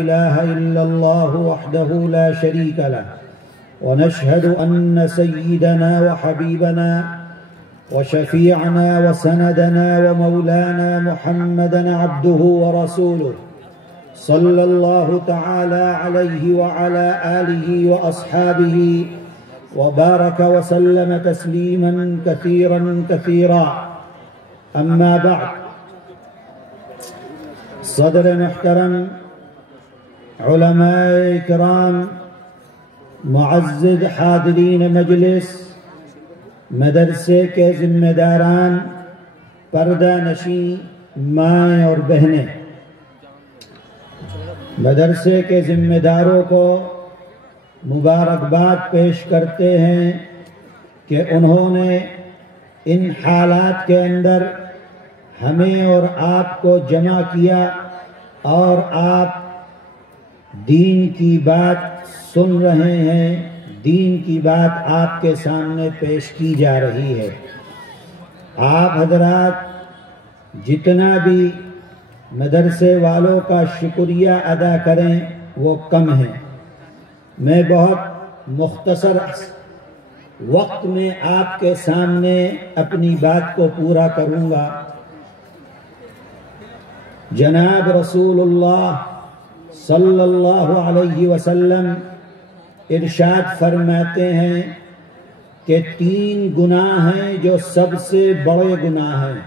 إله إلا الله وحده لا شريك له ونشهد أن سيدنا وحبيبنا وشفيعنا وسندنا ومولانا محمدا عبده ورسوله صلى الله تعالى عليه وعلى آله وأصحابه وبارك وسلم تسليما كثيرا كثيرا. أما بعد، صدر محترم، علماء کرام، معزز حاضرین مجلس، مدرسے کے ذمہ داران، پردہ نشین مائیں اور بہنیں، مدرسے کے ذمہ داروں کو مبارکباد پیش کرتے ہیں کہ انہوں نے ان حالات کے اندر ہمیں اور آپ کو جمع کیا اور آپ دین کی بات سن رہے ہیں، دین کی بات آپ کے سامنے پیش کی جا رہی ہے. آپ حضرات جتنا بھی مدرسے والوں کا شکریہ ادا کریں وہ کم ہے. میں بہت مختصر وقت میں آپ کے سامنے اپنی بات کو پورا کروں گا. جناب رسول اللہ صلی اللہ علیہ وسلم ارشاد فرماتے ہیں کہ 3 گناہ ہیں جو سب سے بڑے گناہ ہیں.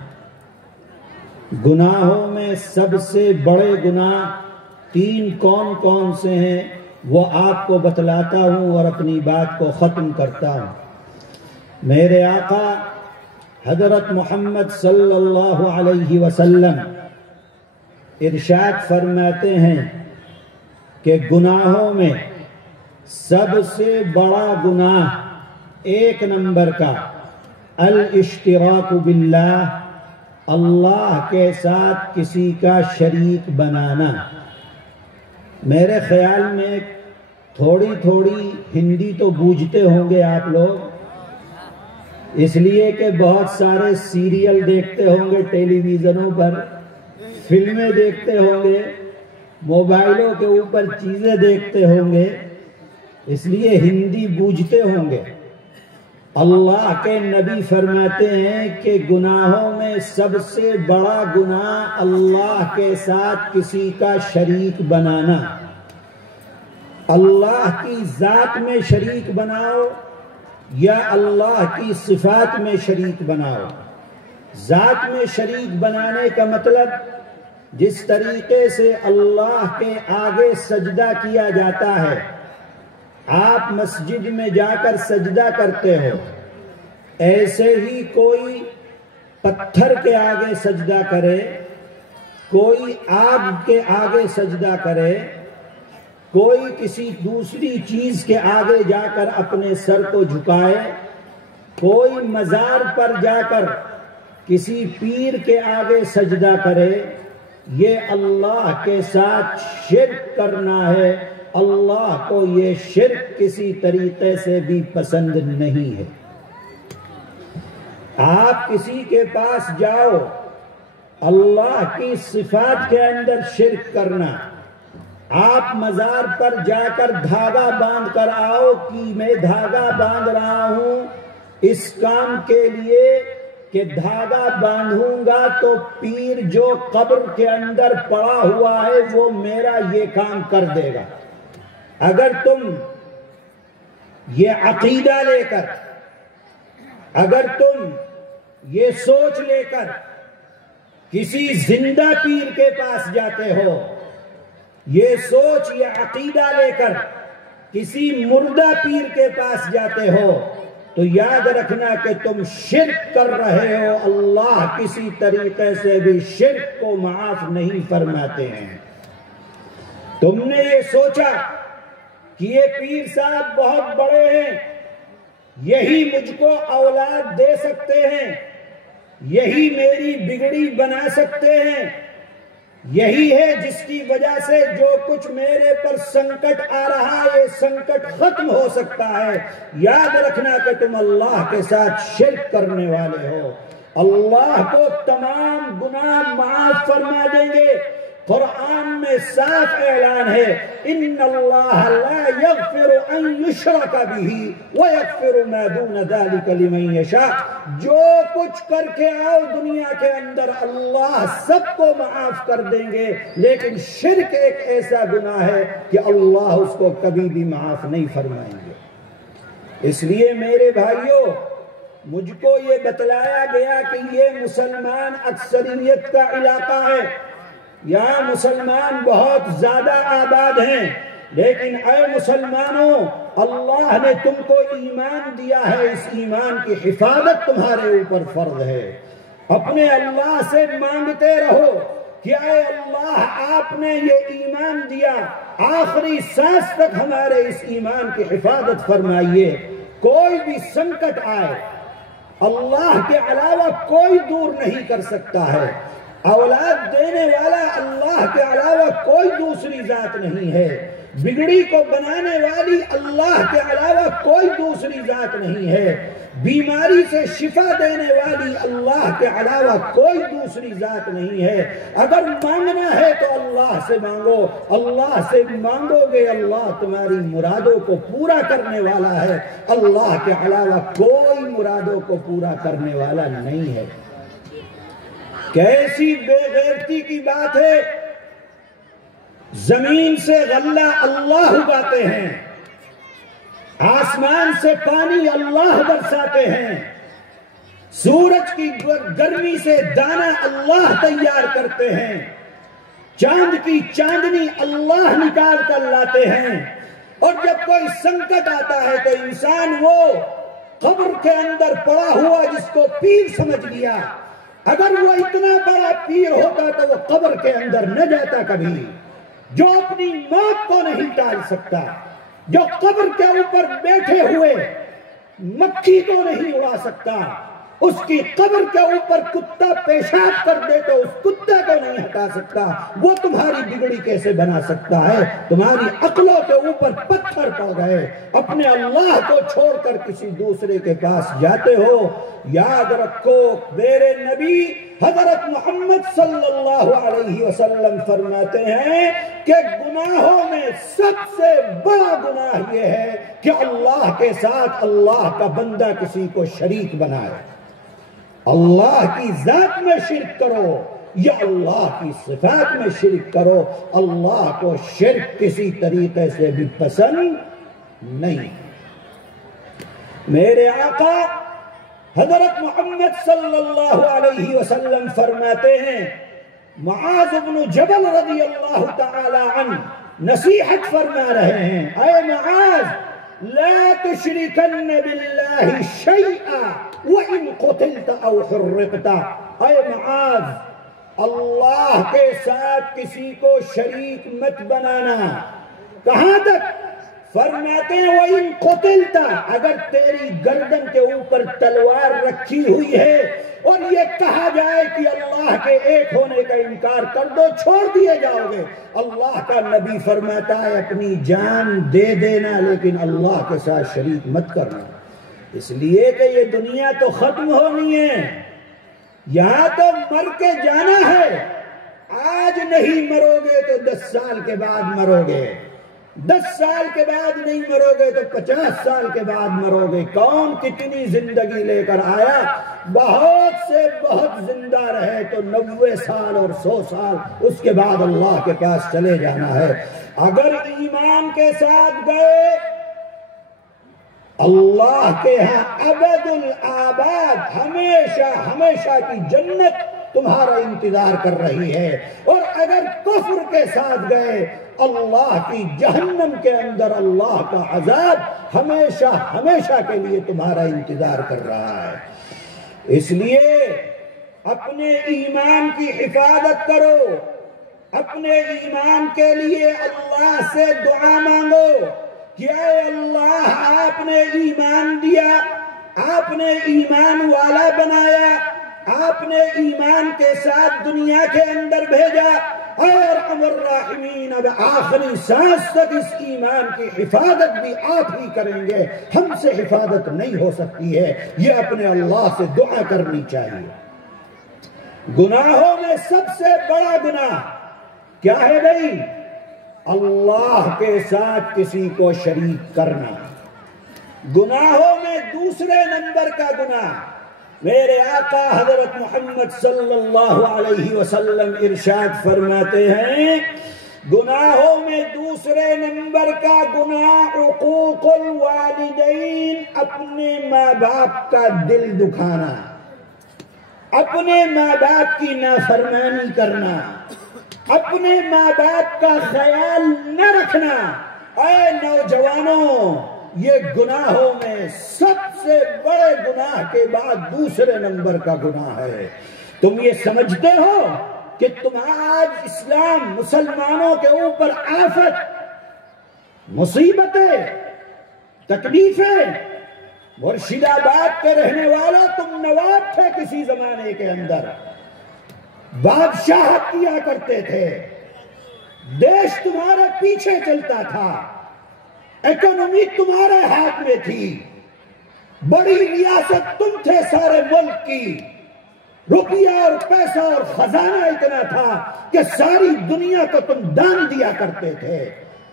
گناہوں میں سب سے بڑے گناہ 3 کون کون سے ہیں وہ آپ کو بتلاتا ہوں اور اپنی بات کو ختم کرتا ہوں. میرے آقا حضرت محمد صلی اللہ علیہ وسلم ارشاد فرماتے ہیں کہ گناہوں میں سب سے بڑا گناہ 1 نمبر کا الاشتراک باللہ، اللہ کے ساتھ کسی کا شریک بنانا. میرے خیال میں تھوڑی تھوڑی ہندی تو بوجھتے ہوں گے آپ لوگ، اس لیے کہ بہت سارے سیریل دیکھتے ہوں گے ٹیلی ویژنوں پر، فلمیں دیکھتے ہوں گے، موبائلوں کے اوپر چیزیں دیکھتے ہوں گے، اس لیے ہندی بوجھتے ہوں گے. اللہ کے نبی فرماتے ہیں کہ گناہوں میں سب سے بڑا گناہ اللہ کے ساتھ کسی کا شریک بنانا. اللہ کی ذات میں شریک بناؤ یا اللہ کی صفات میں شریک بناؤ. ذات میں شریک بنانے کا مطلب جس طریقے سے اللہ کے آگے سجدہ کیا جاتا ہے، آپ مسجد میں جا کر سجدہ کرتے ہو، ایسے ہی کوئی پتھر کے آگے سجدہ کرے، کوئی آگ کے آگے سجدہ کرے، کوئی کسی دوسری چیز کے آگے جا کر اپنے سر کو جھکائے، کوئی مزار پر جا کر کسی پیر کے آگے سجدہ کرے، یہ اللہ کے ساتھ شرک کرنا ہے. اللہ کو یہ شرک کسی طریقے سے بھی پسند نہیں ہے. آپ کسی کے پاس جاؤ، اللہ کی صفات کے اندر شرک کرنا. آپ مزار پر جا کر دھاگا باندھ کر آؤ کہ میں دھاگا باندھ رہا ہوں اس کام کے لیے کہ دھاگا باندھوں گا تو پیر جو قبر کے اندر پڑا ہوا ہے وہ میرا یہ کام کر دے گا. اگر تم یہ عقیدہ لے کر، اگر تم یہ سوچ لے کر کسی زندہ پیر کے پاس جاتے ہو، یہ سوچ یہ عقیدہ لے کر کسی مردہ پیر کے پاس جاتے ہو تو یاد رکھنا کہ تم شرک کر رہے ہو. اللہ کسی طریقے سے بھی شرک کو معاف نہیں فرماتے ہیں. تم نے یہ سوچا کہ یہ پیر صاحب بہت بڑے ہیں، یہی مجھ کو اولاد دے سکتے ہیں، یہی میری بگڑی بنا سکتے ہیں، یہی ہے جس کی وجہ سے جو کچھ میرے پر سنکٹ آ رہا ہے یہ سنکٹ ختم ہو سکتا ہے. یاد رکھنا کہ تم اللہ کے ساتھ شرک کرنے والے ہو. اللہ کو تمام گناہ معاف فرما دیں گے. قرآن میں صاف اعلان ہے ان اللہ لا یغفر ان یشرک بہ ویغفر ما دون ذلک لمن یشاء. جو کچھ کر کے آؤ دنیا کے اندر اللہ سب کو معاف کر دیں گے، لیکن شرک ایک ایسا گناہ ہے کہ اللہ اس کو کبھی بھی معاف نہیں فرمائیں گے. اس لیے میرے بھائیوں، مجھ کو یہ بتلایا گیا کہ یہ مسلمان اکثریت کا علاقہ ہے، یہاں مسلمان بہت زیادہ آباد ہیں، لیکن اے مسلمانوں، اللہ نے تم کو ایمان دیا ہے، اس ایمان کی حفاظت تمہارے اوپر فرض ہے. اپنے اللہ سے مانگتے رہو کہ اے اللہ آپ نے یہ ایمان دیا، آخری سانس تک ہمارے اس ایمان کی حفاظت فرمائیے. کوئی بھی سنکٹ آئے اللہ کے علاوہ کوئی دور نہیں کر سکتا ہے. اولاد دینے والا اللہ کے علاوہ کوئی دوسری ذات نہیں ہے. بگڑی کو بنانے والی اللہ کے علاوہ کوئی دوسری ذات نہیں ہے. بیماری سے شفا دینے والی اللہ کے علاوہ کوئی دوسری ذات نہیں ہے. اگر مانگنا ہے تو اللہ سے مانگو، اللہ سے مانگو گے اللہ تمہاری مرادوں کو پورا کرنے والا ہے. اللہ کے علاوہ کوئی مرادوں کو پورا کرنے والا نہیں ہے. کیسی بے غیرتی کی بات ہے، زمین سے غلہ اللہ اگاتے ہیں، آسمان سے پانی اللہ برساتے ہیں، سورج کی گرمی سے دانہ اللہ تیار کرتے ہیں، چاند کی چاندنی اللہ نکال کر لاتے ہیں. اور جب کوئی سنکٹ آتا ہے تو انسان وہ قبر کے اندر پڑا ہوا جس کو پیر سمجھ لیا، اگر وہ اتنا بڑا پیر ہوتا تو وہ قبر کے اندر نہ جاتا کبھی. جو اپنی موت کو نہیں ٹال سکتا، جو قبر کے اوپر بیٹھے ہوئے مکھی کو نہیں اڑا سکتا، اس کی قبر کے اوپر کتا پیشاب کر دے تو اس کتے کو نہیں ہٹا سکتا، وہ تمہاری بگڑی کیسے بنا سکتا ہے؟ تمہاری عقلوں کے اوپر پتھر پڑ گئے، اپنے اللہ کو چھوڑ کر کسی دوسرے کے پاس جاتے ہو. یاد رکھو میرے نبی حضرت محمد صلی اللہ علیہ وسلم فرماتے ہیں کہ گناہوں میں سب سے بڑا گناہ یہ ہے کہ اللہ کے ساتھ اللہ کا بندہ کسی کو شریک بنائے. اللہ کی ذات میں شرک کرو یا اللہ کی صفات میں شرک کرو، اللہ کو شرک کسی طریقے سے بھی پسند نہیں. میرے آقا حضرت محمد صلی اللہ علیہ وسلم فرماتے ہیں، معاذ بن جبل رضی اللہ تعالی عنہ نصیحت فرما رہے ہیں، اے معاذ لا تشرکن باللہ شیئا وَإِن قُتِلْتَ أَوْ حُرِّقْتَ. اے معاذ، اللہ کے ساتھ کسی کو شریک مت بنانا. کہاں تک؟ فرماتے ہیں وَإِن قُتِلْتَ، اگر تیری گردن کے اوپر تلوار رکھی ہوئی ہے اور یہ کہا جائے کہ اللہ کے ایک ہونے کا انکار کر دو، چھوڑ دیے جاؤ گے. اللہ کا نبی فرماتا ہے اپنی جان دے دینا لیکن اللہ کے ساتھ شریک مت کرنا. اس لیے کہ یہ دنیا تو ختم ہونی ہے، یہاں تو مر کے جانا ہے. آج نہیں مرو گے تو 10 سال کے بعد مرو گے، 10 سال کے بعد نہیں مرو گے تو 50 سال کے بعد مرو گے. کون کتنی زندگی لے کر آیا؟ بہت سے بہت زندہ رہے تو 90 سال اور 100 سال، اس کے بعد اللہ کے پاس چلے جانا ہے. اگر ایمان کے ساتھ گئے اللہ کے ہاں ابد الآباد، ہمیشہ ہمیشہ کی جنت تمہارا انتظار کر رہی ہے. اور اگر کفر کے ساتھ گئے اللہ کی جہنم کے اندر اللہ کا عذاب ہمیشہ ہمیشہ کے لیے تمہارا انتظار کر رہا ہے. اس لیے اپنے ایمان کی حفاظت کرو، اپنے ایمان کے لیے اللہ سے دعا مانگو کہ اے اللہ آپ نے ایمان دیا، آپ نے ایمان والا بنایا، آپ نے ایمان کے ساتھ دنیا کے اندر بھیجا. اے ارحم الراحمین، اب آخری سانس تک اس ایمان کی حفاظت بھی آپ ہی کریں گے، ہم سے حفاظت نہیں ہو سکتی ہے. یہ اپنے اللہ سے دعا کرنی چاہیے. گناہوں میں سب سے بڑا گناہ کیا ہے بھائی؟ اللہ کے ساتھ کسی کو شریک کرنا۔ گناہوں میں دوسرے نمبر کا گناہ، میرے آقا حضرت محمد صلی اللہ علیہ وسلم ارشاد فرماتے ہیں، گناہوں میں دوسرے نمبر کا گناہ عقوق الوالدین، اپنے ماں باپ کا دل دکھانا، اپنے ماں باپ کی نافرمانی کرنا، اپنے ماں باپ کا خیال نہ رکھنا۔ اے نوجوانوں، یہ گناہوں میں سب سے بڑے گناہ کے بعد دوسرے نمبر کا گناہ ہے۔ تم یہ سمجھتے ہو کہ تم آج اسلام مسلمانوں کے اوپر آفت، مصیبتیں، تکلیفیں، مرشد آباد کے رہنے والا تم نواب تھے کسی زمانے کے اندر، بادشاہت کیا کرتے تھے، دیش تمہارے پیچھے چلتا تھا، اکنومی تمہارے ہاتھ میں تھی، بڑی ریاست تم تھے سارے ملک کی، روپیہ اور پیسہ اور خزانہ اتنا تھا کہ ساری دنیا کو تم دان دیا کرتے تھے۔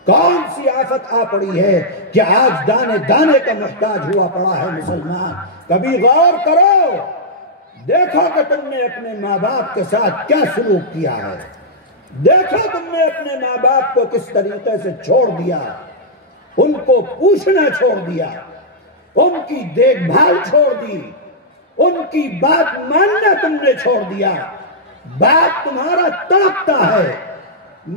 کون سی آفت آ پڑی ہے کہ آج دانے دانے کا محتاج ہوا پڑا ہے مسلمان؟ کبھی غور کرو، دیکھو کہ تم نے اپنے ماں باپ کے ساتھ کیا سلوک کیا ہے، دیکھو تم نے اپنے ماں باپ کو کس طریقے سے چھوڑ دیا، ان کو پوچھنا چھوڑ دیا، ان کی دیکھ بھال چھوڑ دی، ان کی بات ماننا تم نے چھوڑ دیا۔ باپ تمہارا تڑپتا ہے،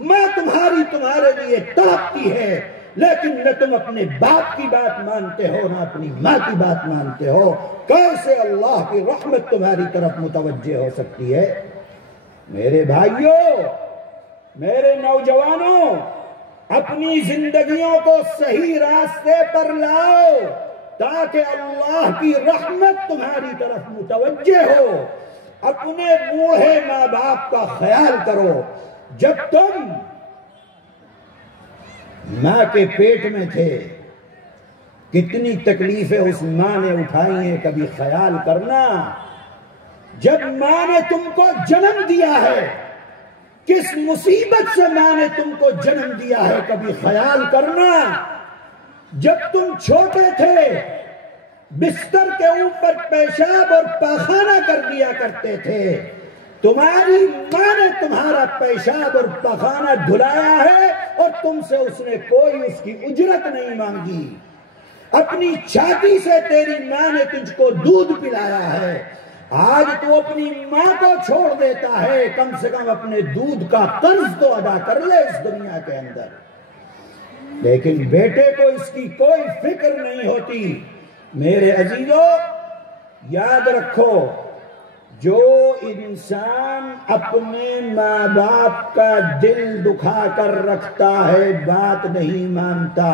ماں تمہارے لیے تڑپتی ہے، لیکن نہ تم اپنے باپ کی بات مانتے ہو نہ اپنی ماں کی بات مانتے ہو۔ کیسے اللہ کی رحمت تمہاری طرف متوجہ ہو سکتی ہے؟ میرے بھائیوں، میرے نوجوانوں، اپنی زندگیوں کو صحیح راستے پر لاؤ تاکہ اللہ کی رحمت تمہاری طرف متوجہ ہو۔ اپنے بوڑھے ماں باپ کا خیال کرو۔ جب تم ماں کے پیٹ میں تھے کتنی تکلیفیں اس ماں نے اٹھائی ہیں، کبھی خیال کرنا۔ جب ماں نے تم کو جنم دیا ہے، کس مصیبت سے ماں نے تم کو جنم دیا ہے، کبھی خیال کرنا۔ جب تم چھوٹے تھے بستر کے اوپر پیشاب اور پاخانہ کر دیا کرتے تھے، تمہاری ماں نے تمہارا پیشاب اور پاخانہ دھلایا ہے اور تم سے اس نے کوئی اس کی اجرت نہیں مانگی۔ اپنی چھاتی سے تیری ماں نے تجھ کو دودھ پلایا ہے۔ آج تو اپنی ماں کو چھوڑ دیتا ہے، کم سے کم اپنے دودھ کا قرض تو ادا کر لے اس دنیا کے اندر، لیکن بیٹے کو اس کی کوئی فکر نہیں ہوتی۔ میرے عزیزو، یاد رکھو، جو انسان اپنے ماں باپ کا دل دکھا کر رکھتا ہے بات نہیں مانتا۔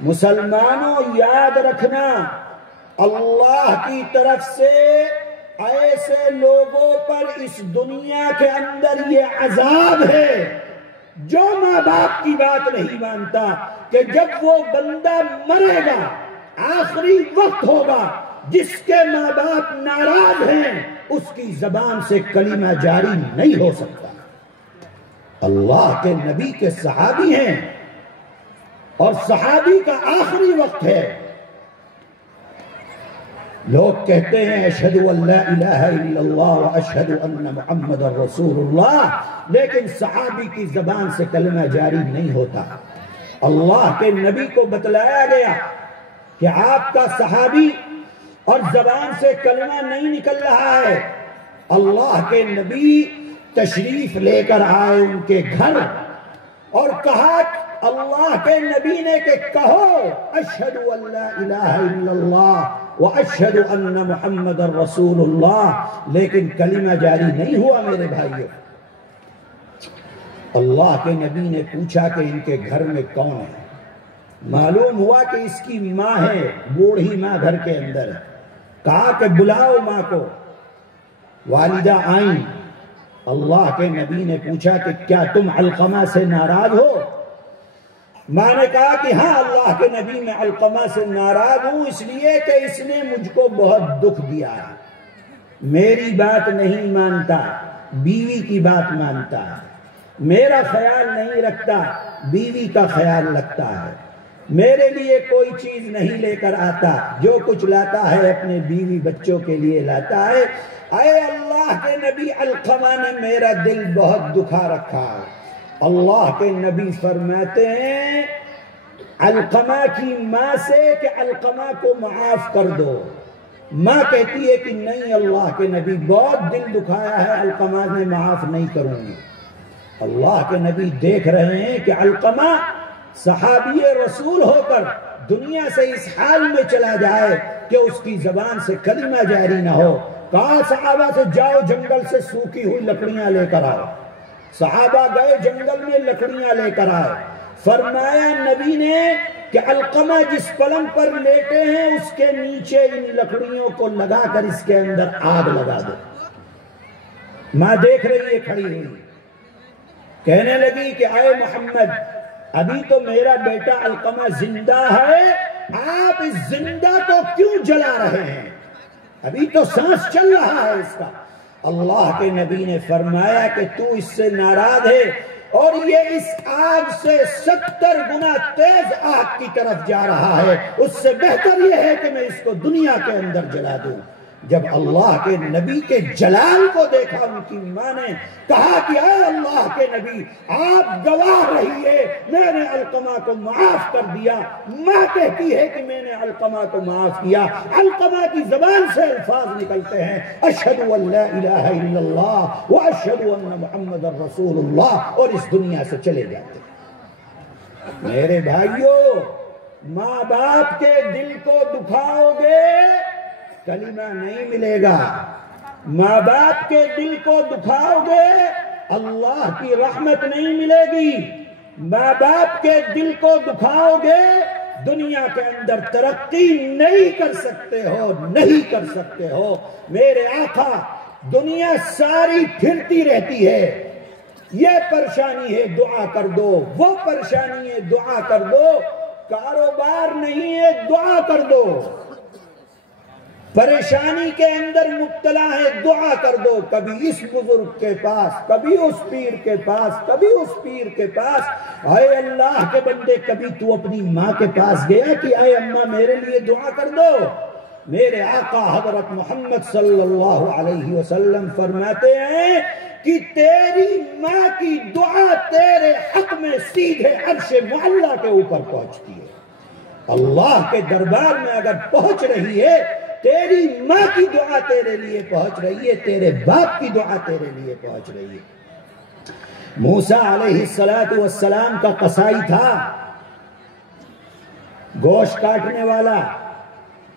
مسلمانوں یاد رکھنا، اللہ کی طرف سے ایسے لوگوں پر اس دنیا کے اندر یہ عذاب ہے جو ماں باپ کی بات نہیں مانتا، کہ جب وہ بندہ مرے گا، آخری وقت ہوگا، جس کے ماں باپ ناراض ہیں اس کی زبان سے کلمہ جاری نہیں ہو سکتا۔ اللہ کے نبی کے صحابی ہیں اور صحابی کا آخری وقت ہے، لوگ کہتے ہیں اشہد ان لا الہ الا اللہ واشہد ان محمد رسول اللہ، لیکن صحابی کی زبان سے کلمہ جاری نہیں ہوتا۔ اللہ کے نبی کو بتلایا گیا کہ آپ کا صحابی اور زبان سے کلمہ نہیں نکل رہا ہے۔ اللہ کے نبی تشریف لے کر آئے ان کے گھر اور کہا، اللہ کے نبی نے کہ کہو اشہد ان لا الہ الا اللہ واشہد ان محمد رسول اللہ، لیکن کلمہ جاری نہیں ہوا۔ میرے بھائیو، اللہ کے نبی نے پوچھا کہ ان کے گھر میں کون ہے؟ معلوم ہوا کہ اس کی ماں ہے، بوڑھی ماں گھر کے اندر ہے۔ کہا کہ بلاؤ ماں کو۔ والدہ آئیں، اللہ کے نبی نے پوچھا کہ کیا تم علقمہ سے ناراض ہو؟ ماں نے کہا کہ ہاں اللہ کے نبی، میں علقمہ سے ناراض ہوں، اس لیے کہ اس نے مجھ کو بہت دکھ دیا ہے، میری بات نہیں مانتا، بیوی کی بات مانتا ہے، میرا خیال نہیں رکھتا، بیوی کا خیال رکھتا ہے، میرے لیے کوئی چیز نہیں لے کر آتا، جو کچھ لاتا ہے اپنے بیوی بچوں کے لیے لاتا ہے۔ اے اللہ کے نبی، علقمہ نے میرا دل بہت دکھا رکھا۔ اللہ کے نبی فرماتے ہیں علقمہ کی ماں سے کہ علقمہ کو معاف کر دو۔ ماں کہتی ہے کہ نہیں اللہ کے نبی، بہت دل دکھایا ہے، علقمہ نے معاف نہیں کروں گی۔ اللہ کے نبی دیکھ رہے ہیں کہ علقمہ صحابی رسول ہو کر دنیا سے اس حال میں چلا جائے کہ اس کی زبان سے کلمہ جاری نہ ہو۔ کہا صحابہ سے جاؤ جنگل سے سوکھی ہوئی لکڑیاں لے کر آؤ۔ صحابہ گئے جنگل میں لکڑیاں لے کر آئے۔ فرمایا نبی نے کہ علقمہ جس پلنگ پر لیٹے ہیں اس کے نیچے ان لکڑیوں کو لگا کر اس کے اندر آگ لگا دو۔ ماں دیکھ رہی ہے کھڑی ہوئی، کہنے لگی کہ اے محمد، ابھی تو میرا بیٹا علقمہ زندہ ہے، آپ اس زندہ کو کیوں جلا رہے ہیں؟ ابھی تو سانس چل رہا ہے اس کا۔ اللہ کے نبی نے فرمایا کہ تو اس سے ناراض ہے اور یہ اس آگ سے 70 گنا تیز آگ کی طرف جا رہا ہے، اس سے بہتر یہ ہے کہ میں اس کو دنیا کے اندر جلا دوں۔ جب اللہ کے نبی کے جلال کو دیکھا ان کی ماں نے کہا کہ اے اللہ کے نبی، آپ گواہ رہیے، میں نے علقمہ کو معاف کر دیا۔ ماں کہتی ہے کہ میں نے علقمہ کو معاف کیا۔ علقمہ کی زبان سے الفاظ نکلتے ہیں اشہد ان لا الہ الا اللہ واشہد ان محمد رسول اللہ، اور اس دنیا سے چلے جاتے ہیں۔ میرے بھائیوں، ماں باپ کے دل کو دکھاؤ گے کلمہ نہیں ملے گا، ماں باپ کے دل کو دکھاؤ گے اللہ کی رحمت نہیں ملے گی، ماں باپ کے دل کو دکھاؤ گے دنیا کے اندر ترقی نہیں کر سکتے ہو، نہیں کر سکتے ہو۔ میرے آقا، دنیا ساری پھرتی رہتی ہے، یہ پریشانی ہے دعا کر دو، وہ پریشانی ہے دعا کر دو، کاروبار نہیں ہے دعا کر دو، پریشانی کے اندر مبتلا ہے دعا کر دو۔ کبھی اس بزرگ کے پاس، کبھی اس پیر کے پاس، کبھی اس پیر کے پاس۔ اے اللہ کے بندے، کبھی تو اپنی ماں کے پاس گیا کہ اے اماں میرے لیے دعا کر دو؟ میرے آقا حضرت محمد صلی اللہ علیہ وسلم فرماتے ہیں کہ تیری ماں کی دعا تیرے حق میں سیدھے عرش معلیٰ کے اوپر پہنچتی ہے۔ اللہ کے دربار میں اگر پہنچ رہی ہے، تیری ماں کی دعا تیرے لیے پہنچ رہی ہے، تیرے باپ کی دعا تیرے لیے پہنچ رہی ہے۔ موسیٰ علیہ السلام کا قصائی تھا، گوشت کاٹنے والا۔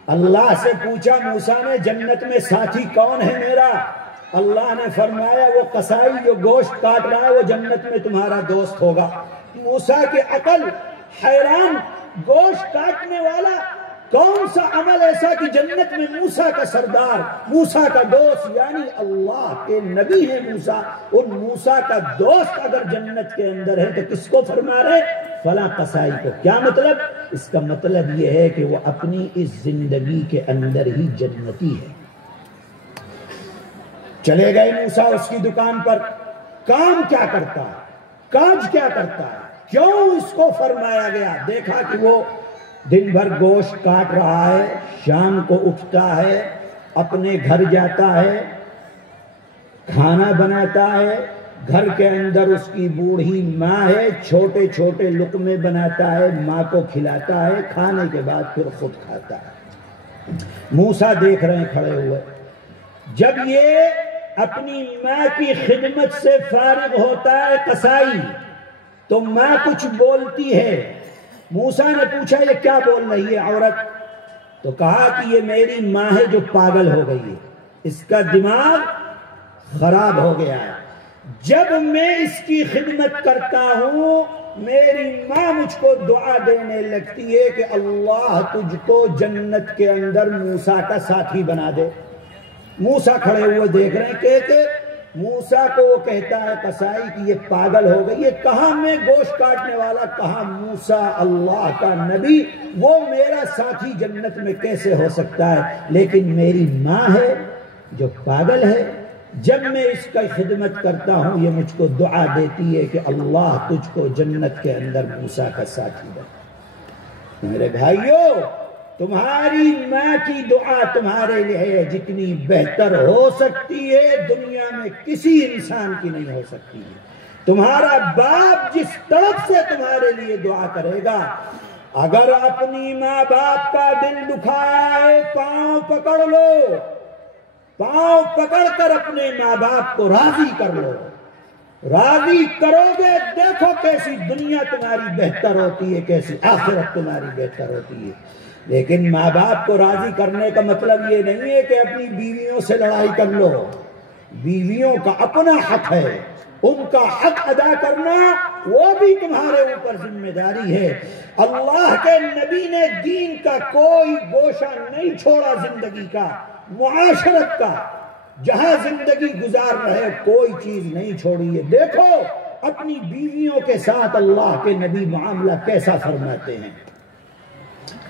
اللہ سے پوچھا موسیٰ نے جنت میں ساتھی کون ہے میرا؟ اللہ نے فرمایا وہ قصائی جو گوشت کاٹ رہا ہے وہ جنت میں تمہارا دوست ہوگا۔ موسیٰ کی عقل حیران، گوشت کاٹنے والا کون سا عمل ایسا کہ جنت میں موسیٰ کا سردار، موسیٰ کا دوست، یعنی اللہ کے نبی ہے موسیٰ، ان موسیٰ کا دوست اگر جنت کے اندر ہے تو کس کو فرما رہے؟ فلاں قصائی کو۔ کیا مطلب؟ اس کا مطلب یہ ہے کہ وہ اپنی اس زندگی کے اندر ہی جنتی ہے۔ چلے گئے موسیٰ اس کی دکان پر، کام کیا کرتا ہے، کاج کیا کرتا ہے، کیوں اس کو فرمایا گیا؟ دیکھا کہ وہ دن بھر گوشت کاٹ رہا ہے، شام کو اٹھتا ہے، اپنے گھر جاتا ہے، کھانا بناتا ہے، گھر کے اندر اس کی بوڑھی ماں ہے، چھوٹے چھوٹے لقمے بناتا ہے، ماں کو کھلاتا ہے، کھانے کے بعد پھر خود کھاتا ہے۔ موسیٰ دیکھ رہے ہیں کھڑے ہوئے۔ جب یہ اپنی ماں کی خدمت سے فارغ ہوتا ہے قصائی، تو ماں کچھ بولتی ہے۔ موسیٰ نے پوچھا یہ کیا بول رہی ہے عورت؟ تو کہا کہ یہ میری ماں ہے جو پاگل ہو گئی ہے، اس کا دماغ خراب ہو گیا ہے، جب میں اس کی خدمت کرتا ہوں میری ماں مجھ کو دعا دینے لگتی ہے کہ اللہ تجھ کو جنت کے اندر موسیٰ کا ساتھی بنا دے۔ موسیٰ کھڑے ہوئے دیکھ رہے ہیں کہ موسیٰ کو وہ کہتا ہے قصائی کہ یہ پاگل ہو گئی ہے، کہاں میں گوشت کاٹنے والا، کہاں موسیٰ اللہ کا نبی، وہ میرا ساتھی جنت میں کیسے ہو سکتا ہے؟ لیکن میری ماں ہے جو پاگل ہے، جب میں اس کا خدمت کرتا ہوں یہ مجھ کو دعا دیتی ہے کہ اللہ تجھ کو جنت کے اندر موسیٰ کا ساتھی بنا۔ میرے بھائیوں، تمہاری ماں کی دعا تمہارے لیے جتنی بہتر ہو سکتی ہے دنیا میں کسی انسان کی نہیں ہو سکتی ہے۔ تمہارا باپ جس طرف سے تمہارے لیے دعا کرے گا، اگر اپنی ماں باپ کا دل دکھائے پاؤں پکڑ لو، پاؤں پکڑ کر اپنے ماں باپ کو راضی کر لو۔ راضی کرو گے، دیکھو کیسی دنیا تمہاری بہتر ہوتی ہے، کیسی آخرت تمہاری بہتر ہوتی ہے۔ لیکن ماں باپ کو راضی کرنے کا مطلب یہ نہیں ہے کہ اپنی بیویوں سے لڑائی کر لو۔ بیویوں کا اپنا حق ہے، ان کا حق ادا کرنا وہ بھی تمہارے اوپر ذمہ داری ہے۔ اللہ کے نبی نے دین کا کوئی گوشہ نہیں چھوڑا، زندگی کا، معاشرت کا، جہاں زندگی گزار رہے کوئی چیز نہیں چھوڑی ہے۔ دیکھو اپنی بیویوں کے ساتھ اللہ کے نبی معاملہ کیسا فرماتے ہیں۔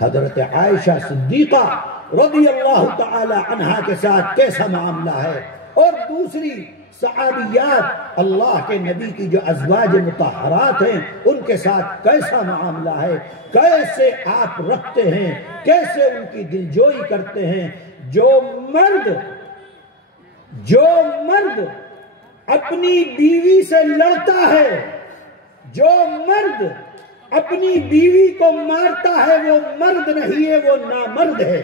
حضرت عائشہ صدیقہ رضی اللہ تعالی عنہا کے ساتھ کیسا معاملہ ہے، اور دوسری صحابیات اللہ کے نبی کی جو ازواج مطہرات ہیں ان کے ساتھ کیسا معاملہ ہے، کیسے آپ رکھتے ہیں، کیسے ان کی دلجوئی کرتے ہیں۔ جو مرد اپنی بیوی سے لڑتا ہے، جو مرد اپنی بیوی کو مارتا ہے وہ مرد نہیں ہے، وہ نامرد ہے۔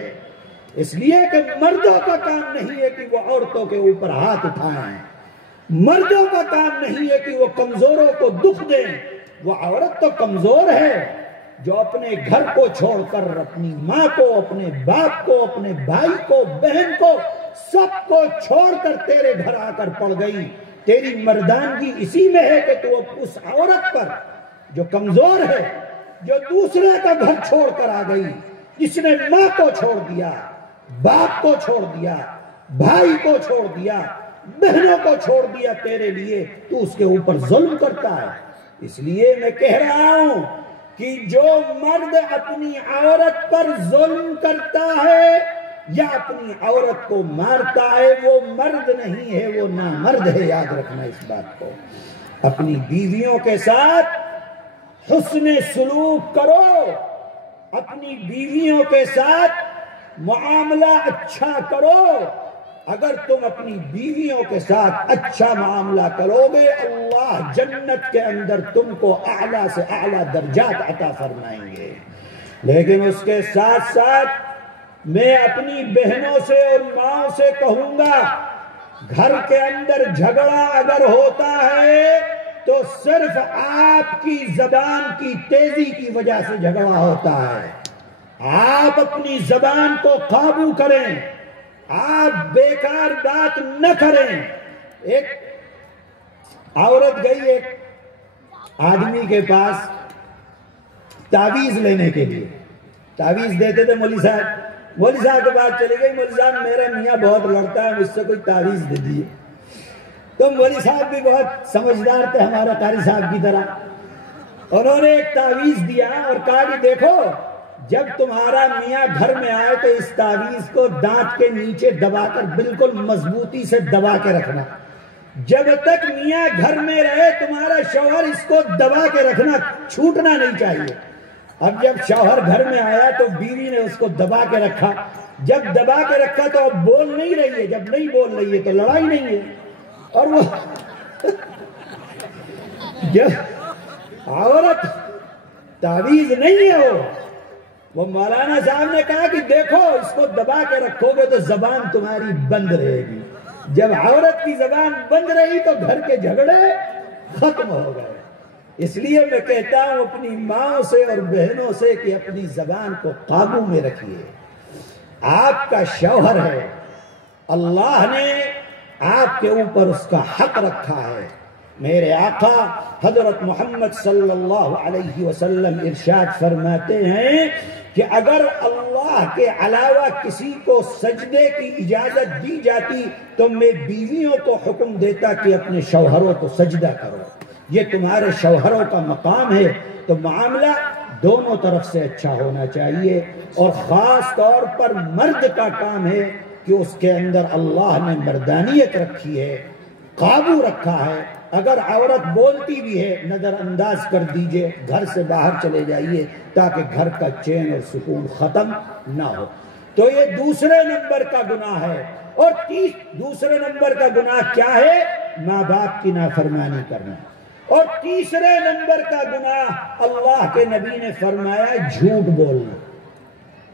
اس لیے کہ مردوں کا کام نہیں ہے کہ وہ عورتوں کے اوپر ہاتھ اٹھائیں، مردوں کا کام نہیں ہے کہ وہ کمزوروں کو دکھ دیں۔ وہ عورت تو کمزور ہے جو اپنے گھر کو چھوڑ کر اپنی ماں کو، اپنے باپ کو، اپنے بھائی کو، بہن کو، سب کو چھوڑ کر تیرے گھر آ کر پڑ گئی۔ تیری مردانگی اسی میں ہے کہ تو اس عورت پر جو کمزور ہے، جو دوسرے کا گھر چھوڑ کر آ گئی، جس نے ماں کو چھوڑ دیا، باپ کو چھوڑ دیا، بھائی کو چھوڑ دیا، بہنوں کو چھوڑ دیا، تیرے لیے تو اس کے اوپر ظلم کرتا ہے۔ اس لیے میں کہہ رہا ہوں کہ جو مرد اپنی عورت پر ظلم کرتا ہے یا اپنی عورت کو مارتا ہے وہ مرد نہیں ہے، وہ نامرد ہے۔ یاد رکھنا اس بات کو۔ اپنی بیویوں کے ساتھ حسن سلوک کرو، اپنی بیویوں کے ساتھ معاملہ اچھا کرو۔ اگر تم اپنی بیویوں کے ساتھ اچھا معاملہ کرو گے اللہ جنت کے اندر تم کو اعلیٰ سے اعلیٰ درجات عطا فرمائیں گے۔ لیکن اس کے ساتھ ساتھ میں اپنی بہنوں سے اور ماں سے کہوں گا، گھر کے اندر جھگڑا اگر ہوتا ہے تو صرف آپ کی زبان کی تیزی کی وجہ سے جھگڑا ہوتا ہے۔ آپ اپنی زبان کو قابو کریں، آپ بیکار بات نہ کریں۔ ایک عورت گئی ایک آدمی کے پاس تعویذ لینے کے لیے، تعویذ دیتے تھے مولوی صاحب کے پاس چلی گئی، مولوی صاحب میرا میاں بہت لڑتا ہے، مجھ سے کوئی تعویذ دے دیے۔ تو مولوی صاحب بھی بہت سمجھدار تھے ہمارا قاری صاحب کی طرح، انہوں نے ایک تعویذ دیا اور کہا کہ دیکھو جب تمہارا میاں گھر میں آئے تو اس تعویذ کو دانت کے نیچے دبا کر بالکل مضبوطی سے دبا کے رکھنا، جب تک میاں گھر میں رہے تمہارا شوہر اس کو دبا کے رکھنا، چھوٹنا نہیں چاہیے۔ اب جب شوہر گھر میں آیا تو بیوی نے اس کو دبا کے رکھا، جب دبا کے رکھا تو اب بول نہیں رہی ہے، جب نہیں بول رہی ہے تو لڑائی نہیں ہے۔ اور وہ جب عورت تعویذ نہیں ہے وہ مولانا صاحب نے کہا کہ دیکھو اس کو دبا کے رکھو گے تو زبان تمہاری بند رہے گی، جب عورت کی زبان بند رہی تو گھر کے جھگڑے ختم ہو گئے۔ اس لیے میں کہتا ہوں اپنی ماں سے اور بہنوں سے کہ اپنی زبان کو قابو میں رکھیے۔ آپ کا شوہر ہے، اللہ نے آپ کے اوپر اس کا حق رکھا ہے۔ میرے آقا حضرت محمد صلی اللہ علیہ وسلم ارشاد فرماتے ہیں کہ اگر اللہ کے علاوہ کسی کو سجدے کی اجازت دی جاتی تو میں بیویوں کو حکم دیتا کہ اپنے شوہروں کو سجدہ کرو، یہ تمہارے شوہروں کا مقام ہے۔ تو معاملہ دونوں طرف سے اچھا ہونا چاہیے، اور خاص طور پر مرد کا کام ہے کہ اس کے اندر اللہ نے مردانیت رکھی ہے، قابو رکھا ہے۔ اگر عورت بولتی بھی ہے نظر انداز کر دیجئے، گھر سے باہر چلے جائیے تاکہ گھر کا چین اور سکون ختم نہ ہو۔ تو یہ دوسرے نمبر کا گناہ ہے۔ اور دوسرے نمبر کا گناہ کیا ہے؟ ماں باپ کی نافرمانی کرنا۔ اور تیسرے نمبر کا گناہ اللہ کے نبی نے فرمایا جھوٹ بولنا۔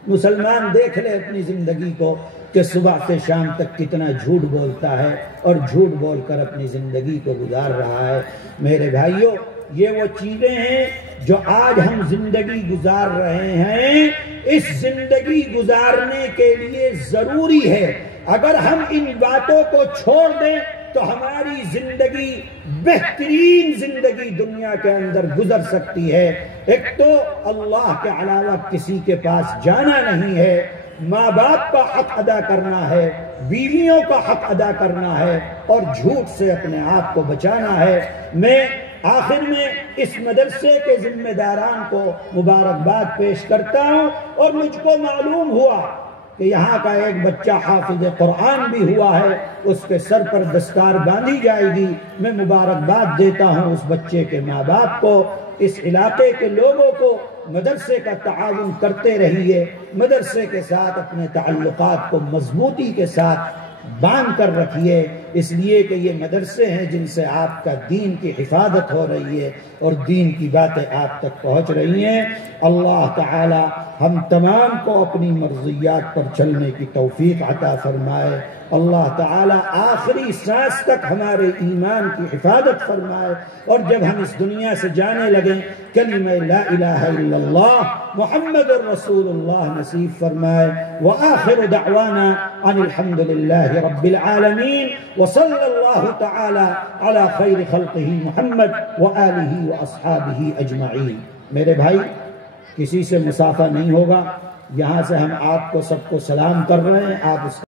مسلمان دیکھ لے اپنی زندگی کو کہ صبح سے شام تک کتنا جھوٹ بولتا ہے اور جھوٹ بول کر اپنی زندگی کو گزار رہا ہے۔ میرے بھائیوں، یہ وہ چیزیں ہیں جو آج ہم زندگی گزار رہے ہیں، اس زندگی گزارنے کے لیے ضروری ہے۔ اگر ہم ان باتوں کو چھوڑ دیں تو ہماری زندگی بہترین زندگی دنیا کے اندر گزر سکتی ہے۔ ایک تو اللہ کے علاوہ کسی کے پاس جانا نہیں ہے، ماں باپ کا حق ادا کرنا ہے، بیویوں کا حق ادا کرنا ہے، اور جھوٹ سے اپنے آپ کو بچانا ہے۔ میں آخر میں اس مدرسے کے ذمہ داران کو مبارکباد پیش کرتا ہوں، اور مجھ کو معلوم ہوا کہ یہاں کا ایک بچہ حافظ قرآن بھی ہوا ہے، اس کے سر پر دستار باندھی جائے گی۔ میں مبارکباد دیتا ہوں اس بچے کے ماں باپ کو، اس علاقے کے لوگوں کو۔ مدرسے کا تعاون کرتے رہیے، مدرسے کے ساتھ اپنے تعلقات کو مضبوطی کے ساتھ باندھ کر رکھیے، اس لیے کہ یہ مدرسے ہیں جن سے آپ کا دین کی حفاظت ہو رہی ہے اور دین کی باتیں آپ تک پہنچ رہی ہیں۔ اللہ تعالی ہم تمام کو اپنی مرضیات پر چلنے کی توفیق عطا فرمائے۔ اللہ تعالی آخری سانس تک ہمارے ایمان کی حفاظت فرمائے، اور جب ہم اس دنیا سے جانے لگیں کلمہ لا الہ الا اللہ محمد الرسول اللہ نصیب فرمائے۔ وآخر دعوانا ان الحمد للہ رب العالمین، وصلی اللہ تعالی علی خیر خلقہ محمد وآلہ واصحابہ اجمعین۔ میرے بھائی، کسی سے مصافحہ نہیں ہوگا، یہاں سے ہم آپ کو سب کو سلام کر رہے ہیں، آپ اس